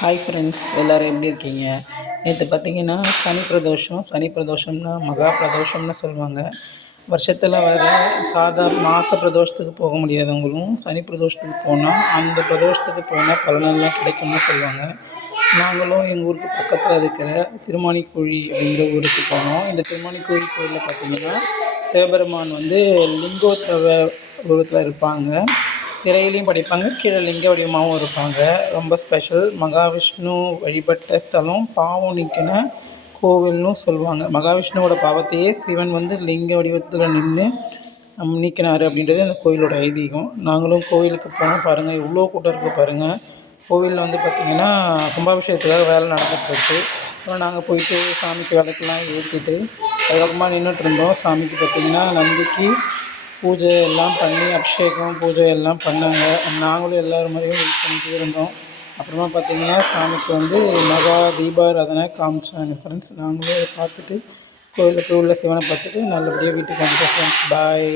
Hi friends, எல்லோரும் எப்படி இருக்கீங்க? நேற்று பார்த்தீங்கன்னா சனி பிரதோஷம்னா மகா பிரதோஷம்னு சொல்லுவாங்க. வருஷத்தில் வர மாத பிரதோஷத்துக்கு போக முடியாதவங்களும் சனி பிரதோஷத்துக்கு போனால் அந்த பிரதோஷத்துக்கு போனால் பலனெல்லாம் கிடைக்கும்னு சொல்லுவாங்க. நாங்களும் எங்கள் ஊருக்கு பக்கத்தில் இருக்கிற திருமானிக்குழி அப்படிங்கிற ஊருக்கு போனோம். இந்த திருமானிக்குழி கோயிலில் பார்த்திங்கன்னா சிவபெருமான் லிங்கோத்சவ உருவத்தில் இருப்பாங்க. திரையிலையும் படிப்பாங்க, கீழே லிங்க வடிவமாகவும் இருப்பாங்க. ரொம்ப ஸ்பெஷல். மகாவிஷ்ணு வழிபட்ட ஸ்தலம், பாவம் நீக்கின கோவில்னு சொல்லுவாங்க. மகாவிஷ்ணுவோட பாவத்தையே சிவன் லிங்க வடிவத்தில் நின்று நீக்கினார் அப்படின்றது அந்த கோயிலோட ஐதீகம். நாங்களும் கோவிலுக்கு போனால் பாருங்கள், எவ்வளோ கூட்டம் இருக்குது பாருங்கள். கோவிலில் பார்த்திங்கன்னா கும்பாபிஷேகத்துக்காக வேலை நடந்துகிட்ருக்கு. அப்புறம் நாங்கள் போயிட்டு சாமிக்கு விளக்கெல்லாம் ஏற்றிட்டு அதுக்கப்புறமா நின்றுட்டு இருந்தோம். சாமிக்கு பார்த்திங்கன்னா நந்திக்கு பூஜை எல்லாம் பண்ணி அபிஷேகம் பூஜை எல்லாம் பண்ணாங்க. நாங்களும் எல்லோரும் மாதிரியும் வெயிட் பண்ணிட்டு இருந்தோம். அப்புறமா பார்த்திங்கன்னா சாமிக்கு மகா தீபாராதனை காமிச்சாங்க ஃப்ரெண்ட்ஸ். நாங்களும் அதை பார்த்துட்டு கோயிலுக்கு உள்ள சிவனை பார்த்துட்டு நல்லபடியாக வீட்டுக்கு வந்துட்டோம் ஃப்ரெண்ட்ஸ். பாய்.